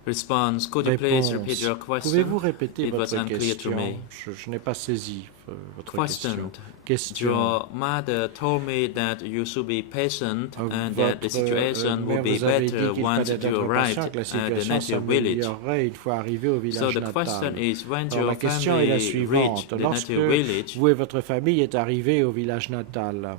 Response. Could you please Réponse. repeat your Pouvez-vous question? répéter It was votre unclear to question? me. Je n'ai pas saisi votre Question. question. Your mother told me that you should be patient and that the Votre situation mère would be vous avait dit better qu'il once fallait être you arrived patient, que la at the situation native village. s'améliorerait une fois arrivé au So village the question natal. is, when Alors, your la question est la family suivante. reached the Lorsque native village, vous et votre famille êtes arrivés au village natal,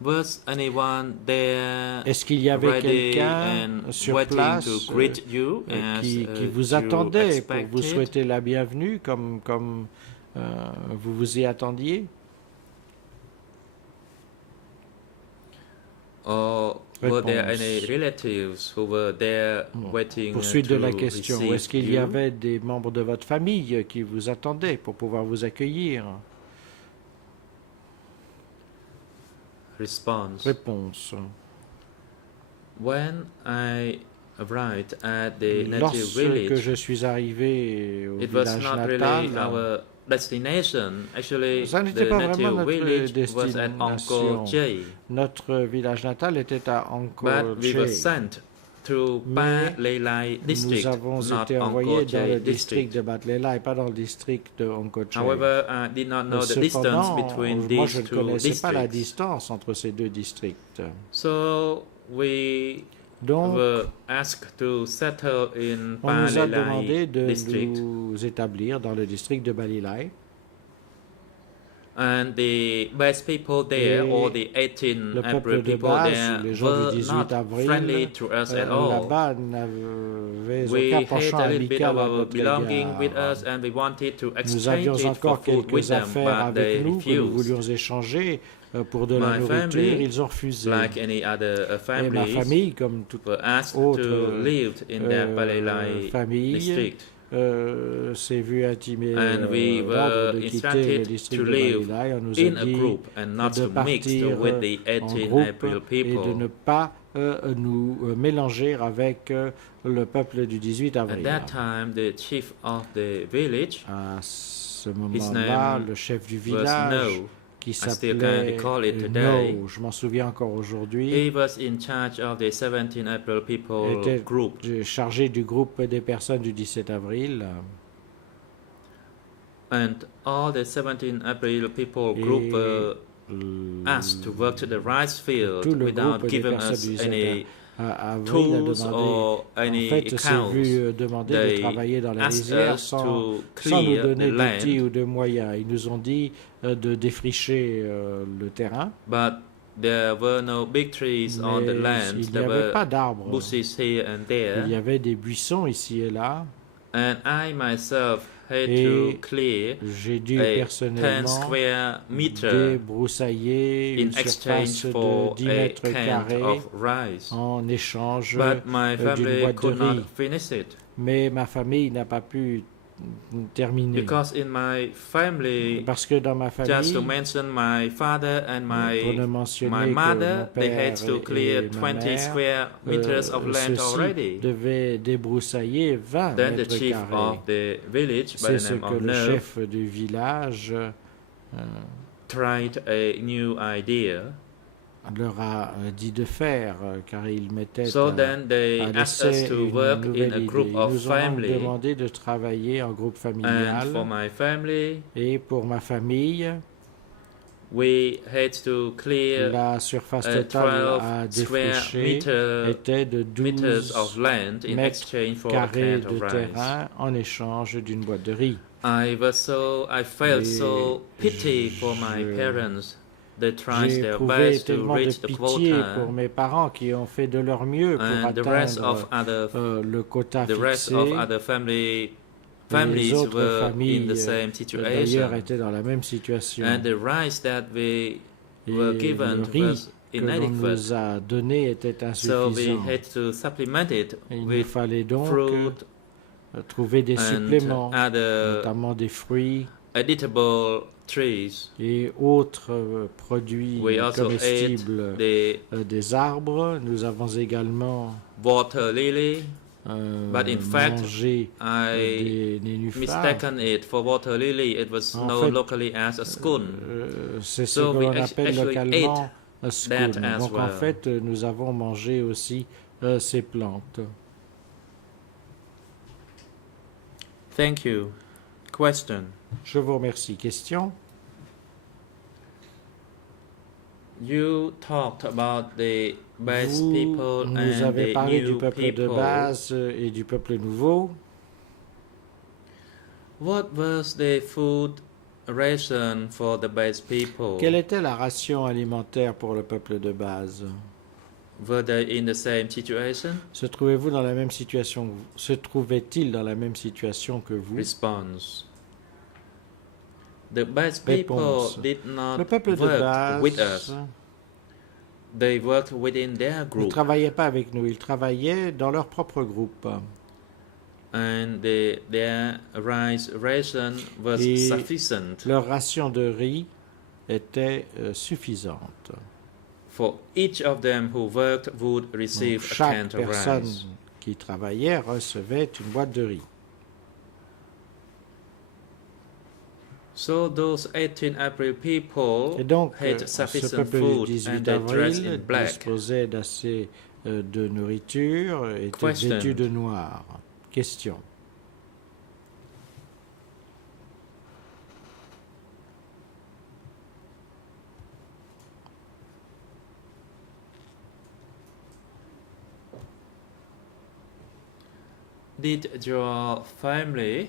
was anyone there est-ce qu'il y avait ready quelqu'un and sur waiting place to greet you as qui vous you attendait pour vous expected? souhaiter la bienvenue comme vous vous y attendiez? Or were there Réponse. any relatives who were there waiting Poursuite to de la question. receive Est-ce qu'il y you? avait des membres de votre famille qui vous attendaient pour pouvoir vous accueillir? Response. Réponse. When I arrived at the native Lorsque village, je suis arrivé au it was village not natal, really our destination. Actually, ça n'était the pas native vraiment notre village was at destination. Angkor Jay, notre village natal était à Angkor but we were Chey. sent to Mais Pa Lay Lai district, Nous avons not été envoyés Angkor dans le Jay district district. de Batlela et pas dans le district de Angkor Chey. However, I did not know the distance Cependant, between moi these je ne two connaissais pas la districts. distance entre ces deux districts. So we Donc, were asked to settle in on Pa nous a Lay Lai demandé de district. nous établir dans le district de Balilai. And the best people there, Et or the 18 le peuple April de people base, there, les gens were du 18 not avril, friendly to us at all. là-bas n'avaient We aucun had penchant a little bit amical of à our notre belonging with égard. us, and we wanted to Nous exchange avions it for encore food with quelques them, affaires but they avec nous que nous refused. voulions échanger pour de la My nourriture, family, ils ont refusé. like any other Et ma families, famille, comme toute were asked autre to live in their Balelai famille, district. s'est vu intimer And we l'ordre were de quitter le instructed district to de live Balelai. On nous a in a dit group and not de to mix partir with the en 18 groupe April et de people. ne pas nous mélanger avec le peuple du 18 At avril. that time, the chief of the village À ce His moment-là, name le chef du was village, No. qui still can s'appelait recall it today. No, je m'en souviens encore aujourd'hui, He was in charge of the 17 April people était group. chargé du groupe des personnes du 17 avril. And all the 17 April people group were asked to work to the rice field Tout le without groupe des giving personnes us du 17 any avril a tools demandé, or en any fait, s'est accounts. vu demander de They travailler dans la asked rizière us sans to nous clear donner the d'outils land, ou de moyens. Ils nous ont dit de défricher le terrain, but there were no big trees on the mais land. il n'y There avait were pas d'arbres. bushes here and Il y there. avait des buissons ici et là, And I myself had Et to clear j'ai dû a 10 personnellement square meter débroussailler in une exchange surface for de 10 a mètres can carrés of rice. en échange But my d'une family boîte de could riz. not finish it Mais ma famille n'a pas pu terminer. because in my family, Parce que dans ma just to famille, mention my father and pour ne my mentionner que mother, mon they père had to clear et ma 20 mère, square meters of land ceux-ci already. devaient débroussailler 20 Then the mètres chief carrés. of the village, by C'est the ce name que of le Nerv, chef du village tried a new idea. leur a dit de faire, car il mettait So then they à asked us l'essai to une work in nouvelle a idée. group Ils of nous ont donc family. demandé de travailler en groupe And familial. for my family, Et pour ma famille, we had to clear la surface totale à 12 square défricher était de meters 12 of land in mètres exchange for a carrés can de of rice. terrain en échange d'une boîte de riz. I felt Et so pity for my je- parents. They tried J'ai their éprouvé best to tellement de reach the pitié quota, pour mes parents qui ont fait de leur mieux pour and the rest of atteindre other le quota the rest fixé. of other families autres were in familles, the same D'ailleurs, situation, étaient dans la même situation. and the rice that we Et were le given riz was que l'on inadequate. nous a donné était So we insuffisant. had to supplement it Il nous with fallait donc fruit trouver des and suppléments, other notamment des fruits edible trees. et autres produits We also comestibles The des arbres. Nous avons également water lily, but in fact, mangé I des nénuphars. mistaken it for water lily. It was En known fait, locally as a scone. C'est ce So que we l'on appelle actually localement un scone. that as Donc en well. fait, nous avons mangé aussi ces plantes. Thank you. Question. Je vous remercie. Question? You talked about the base Vous people nous and avez the parlé du new peuple de people. base et du peuple nouveau. What was the food ration for the base people? Quelle était la ration alimentaire pour le peuple de base? Were they in the same situation? Se trouvez-vous dans la même situation? Se trouvait-il dans la même situation que vous? Response. The base Réponse. people did not Le peuple de work with base us. They worked within their ne group, travaillait pas avec nous, ils travaillaient dans leur propre groupe. and their rice ration was Et sufficient Leur ration de riz était suffisante. for each of them who worked would Donc, receive a chaque can of personne rice. qui travaillait recevait une boîte de riz. So those 18 April people Et donc, had ce sufficient peuple du food 18 and they dressed in avril black. disposait d'assez de nourriture, était Question. vêtu de noir. Question. Did your family,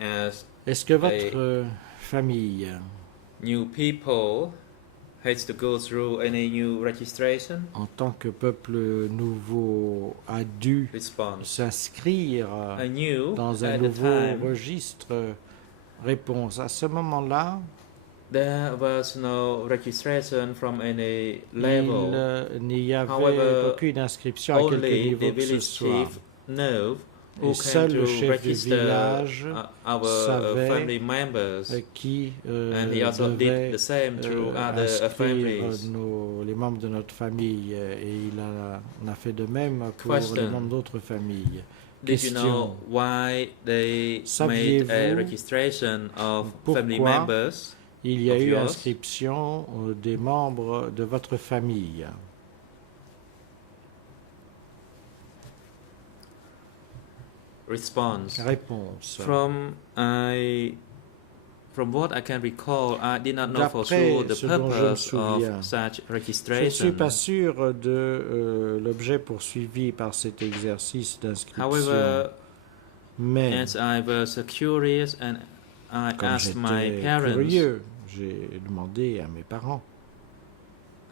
as Est-ce que votre famille, new people, had to go through any new registration? en tant que peuple nouveau, a dû Response. s'inscrire I knew dans un at the nouveau time registre? Réponse. À ce moment-là, There was no registration from any level. Il n'y avait However, aucune inscription à quelque Only niveau the que ce village soit. chief knew Et who seul came le to chef du register village our savait family members, qui and he also did devait the same to other inscrire families. les membres de notre famille. Et il en a fait de même pour les Question. membres d'autres familles. Did you know Question. why they made a Saviez-vous registration of pourquoi family members? Il y a Of eu yours? inscription des membres de votre famille. Response. Réponse. From what I can recall, I did not know for D'après sure the ce dont je me purpose souviens, of such Je ne suis registration. pas sûr de l'objet poursuivi par cet exercice d'inscription. However, Mais as I was curious and I comme asked my j'étais parents, curieux, j'ai demandé à mes parents.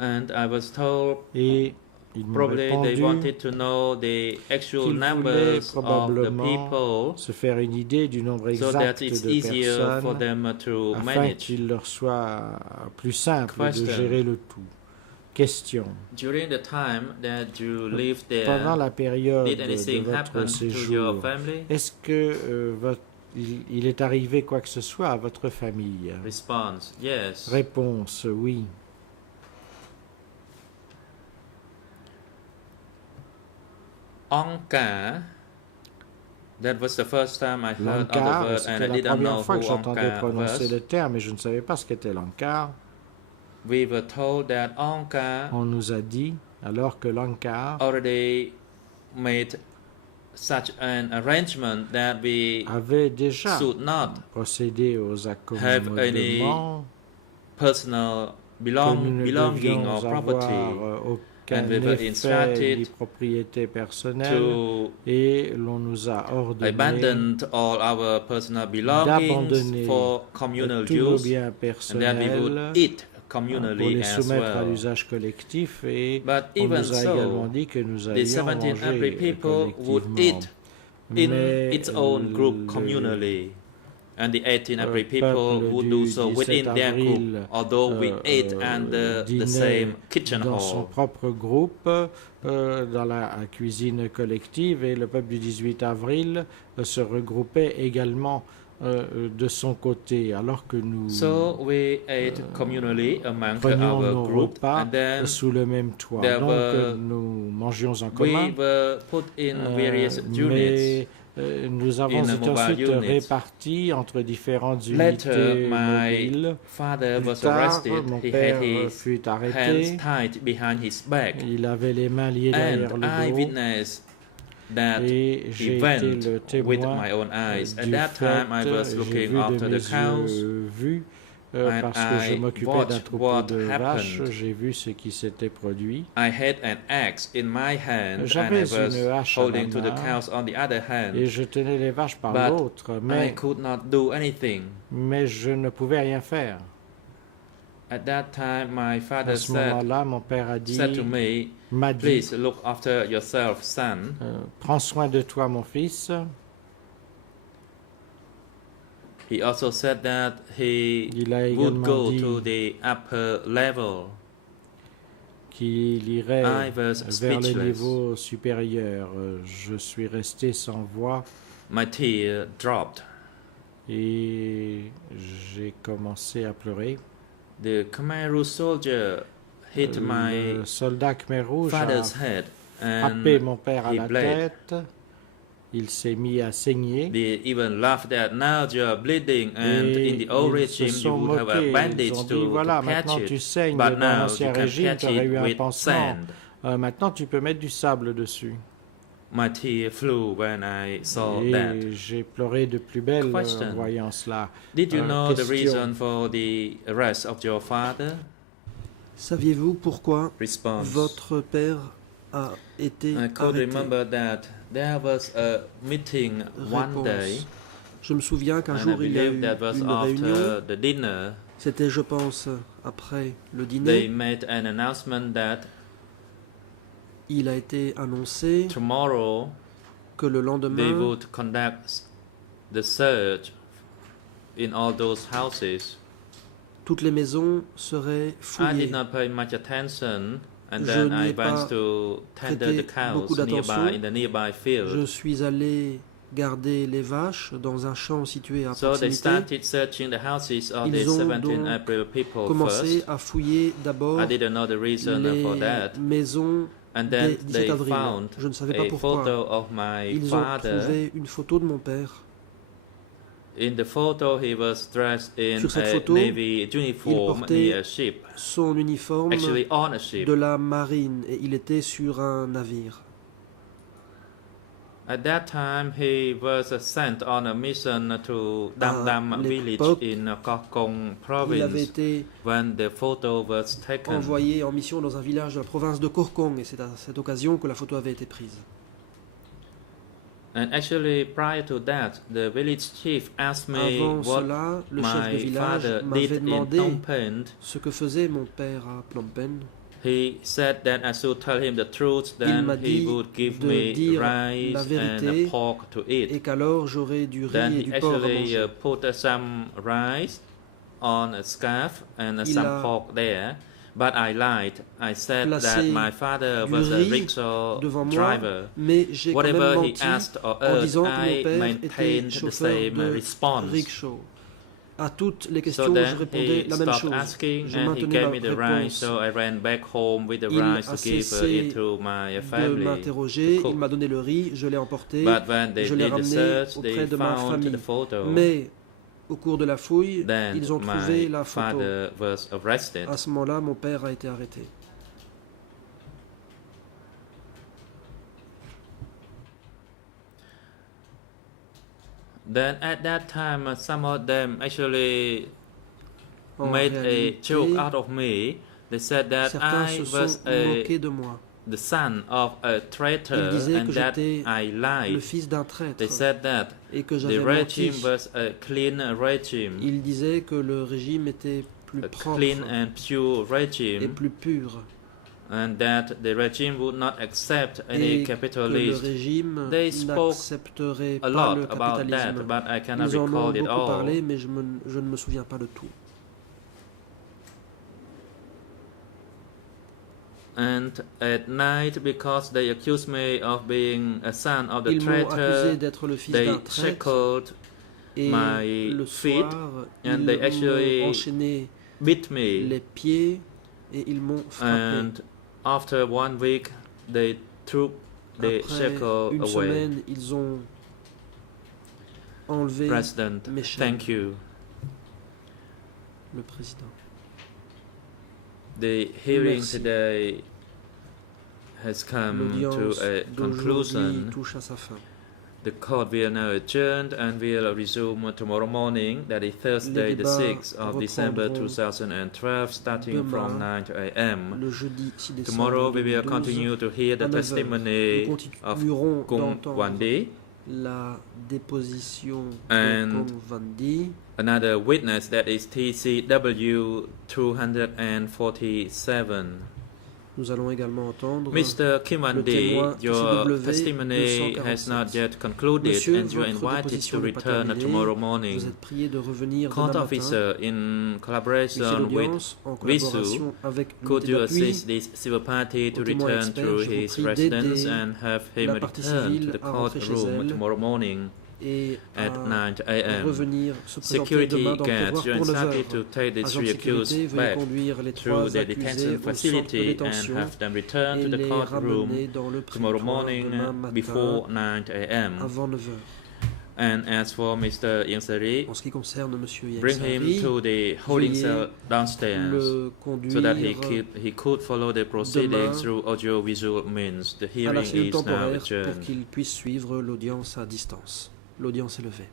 and I was told Et ils m'ont probably they répondu wanted to know the actual qu'ils numbers voulaient of the probablement people se faire une idée du nombre so that exact it's de easier for personnes them to afin manage. qu'il leur soit plus simple Question. de gérer le tout. Question. During the time that you lived Pendant there, la période did de anything votre happen to your séjour, family? est-ce que il est arrivé quoi que ce soit à votre famille? Response: yes. Réponse, oui. Angkar. That was the first time I heard of the L'encart, word, and c'était I la didn't know première fois who que j'entendais Angkar prononcer was. le terme, et je ne savais pas ce qu'était l'encart. We were told that Angkar On nous a dit, alors que l'encart already made such an arrangement that we avait déjà should not procédé aux accommodements, personal que nous ne belonging devions or avoir property aucun and we were effet instructed ni propriété personnelle, to et l'on nous a ordonné abandon all our personal belongings d'abandonner for communal tous nos use, biens and that we personnels would eat pour communally les as soumettre à well. l'usage collectif, et But on even nous a également so, dit que nous the allions 17 manger April people would collectivement. eat in Mais its own group le communally, and the 18 April peuple people would do du so 17 within their group, avril, although we ate under the dînait same kitchen dans son hall. propre groupe, dans la cuisine collective, et le peuple du 18 avril se regroupait également de son côté, alors que nous So we ate communally among prenions nos our group, repas and then sous le même toit. there Donc were- nous mangions en we commun, were put in various units. mais nous avons in a été mobile ensuite unit. répartis entre différentes Later, unités my mobiles. father Plus was tard, arrested. mon He père had his fut hands arrêté. tied behind his back, Il avait les mains liées derrière and le I dos, witnessed that et j'ai été event le with témoin my own eyes. At du that time, I fait. was J'ai looking vu de after mes the cows, yeux vus, and parce que je I m'occupais d'un watched troupeau what de vaches. happened. J'ai vu ce qui s'était produit. I had an axe in my hand, and I J'avais was une hache à la holding to the main, cows on the other hand, et je tenais les vaches par But l'autre, I mais could not do anything. je ne pouvais rien faire. At that time, my À father ce moment-là, mon père said to m'a dit, please look after yourself, son. prends soin de toi, mon fils. He also said that he Il a would également go dit to the upper level. qu'il irait I was vers le speechless. niveau supérieur. Je suis resté sans voix My tear dropped. et j'ai commencé à pleurer. The Khmer Rouge soldier hit my Le soldat Khmer Rouge a father's head, frappé and mon père à he la bled. tête. Il s'est mis à saigner. They even laughed that now you are bleeding, and Et in the old ils se regime you sont would have a moqués. Ils bandage ont dit, to voilà, patch maintenant tu it, saignes. but Dans now l'ancien you can régime, patch tu aurais it eu un with pansement. sand. Maintenant, tu peux mettre du sable dessus. My tear flew when I saw that. Et j'ai pleuré de plus belle Question. voyant cela. Did you know the question. reason for the arrest of your father? Saviez-vous pourquoi Response. votre père a été I could arrêté? remember that there was a meeting one Réponse. day, Je me souviens qu'un and I jour il y a believe eu that was une réunion. after the dinner. C'était, je pense, après le They dîner. made an announcement that Il a été annoncé tomorrow que le they lendemain, would conduct the search in all those houses. toutes les maisons seraient I fouillées. did not pay much attention, and Je then n'y I ai pas went to tender the prêté beaucoup cows d'attention. nearby in the nearby Je field. suis allé garder les vaches dans un champ situé à So they proximité. started searching the houses of the Ils ont 17 donc April people Commencé first. à fouiller d'abord I didn't know the reason for les that. maisons And des then 17 they avril. found Je ne savais pas a pourquoi. photo of my Ils ont father. trouvé une photo de mon père. In the photo, he was dressed in Sur cette a photo, navy uniform portait near a ship, Son uniforme actually on a ship. de la marine et il était sur un navire. At that time, he was sent on a mission to Dam Dam village l'époque, in Kokong Il avait province été when the photo was taken. envoyé en mission dans un village de la province de Korkong et c'est à cette occasion que la photo avait été prise. And actually, prior to that, the village chief asked me Avant what cela, le chef de my village father m'avait did in demandé Phnom Penh. ce que faisait mon père à Phnom Penh. He said that I should tell him the truth, Il then m'a he dit would give de me dire rice la and vérité pork to eat. et qu'alors j'aurais du riz Then et he du porc à actually manger. put some rice on a scarf and Il some a pork there. But I lied. I said that placé my father du was a riz rickshaw devant moi, driver. mais j'ai quand même Whatever he menti asked or en urged, disant que I mon père maintained était the chauffeur same de response. rickshaw. À toutes les So questions, je then répondais he la même stopped chose. asking Je and he maintenais gave ma me the rice, réponse. so I ran back home with the Il rice a to give cessé it to my de family. m'interroger, to cook. il m'a donné le riz, je l'ai emporté, But when they je l'ai did the ramené search, auprès they de ma found famille. the photo. Mais au cours de la fouille, Then ils ont trouvé my la photo. father was arrested. À ce moment-là, mon père a été arrêté. Then at that time, some of them actually En made a réalité, joke out of me. They said that certains I se was sont moqués de moi. the son of a traitor Ils disaient and que that j'étais I Le lied. fils d'un traître They said that et que the j'avais menti. regime was a clean regime, Ils disaient que le régime était plus a propre clean and pure et regime, plus pur. and that the regime would not accept any Et que le capitalist. régime They spoke n'accepterait A pas lot le about that, capitalisme. but I cannot Ils en ont recall it beaucoup all. parlé, mais je ne me souviens pas de tout. And at night, because they accused me of being a son of the Ils m'ont accusé traitor, d'être le fils they d'un traître shackled, et my le feet, soir, and ils they actually m'ont enchaîné beat me. les pieds et ils m'ont frappé. And after 1 week, they took the Après shackle une away. semaine, ils ont enlevé President, mes chaînes. thank you. Le président. The hearing Merci. today has come L'audience to a d'aujourd'hui conclusion. touche à sa fin. The court will now adjourn and will resume tomorrow morning, that is Thursday, the débats 6th of December reprendront 2012, starting from demain, 9 a.m. Le jeudi 6 décembre Tomorrow we will 2012, continue to hear the à 9 heures. testimony Nous of continuerons Kung d'entendre Wandi, la déposition And- de Kong Vandi, another witness, that is TCW 247. Nous allons également entendre Mr. Kim Wandi, témoin your TCW testimony has not yet concluded, Monsieur, and you are votre invited to déposition n'est pas return terminée. tomorrow Vous morning. êtes prié de revenir Court demain matin. officer, in Huissier collaboration with d'audience, en collaboration avec could l'unité you d'appui, assist this civil party to au témoin return expert, to je vous his prie residence d'aider and have him la partie return to civile the à rentrer chez courtroom elle tomorrow morning et at à 9 a.m. revenir se présenter Security demain dans le guards, prévoir you're pour 9 instructed to heures. take the Agents de three sécurité, accused veuillez back conduire les through trois the accusés detention au centre de facility and détention have them return et to the les courtroom ramener dans le tomorrow prétoire morning demain matin before 9 a.m. avant 9 heures. And as for Mr. Yangsari, En ce qui concerne M. bring him Yangsari, to the holding veuillez cell downstairs, le so that conduire he could follow the proceedings demain through audio-visual means. The à la hearing cellule is now temporaire pour adjourned. qu'il puisse suivre l'audience à distance. L'audience est levée.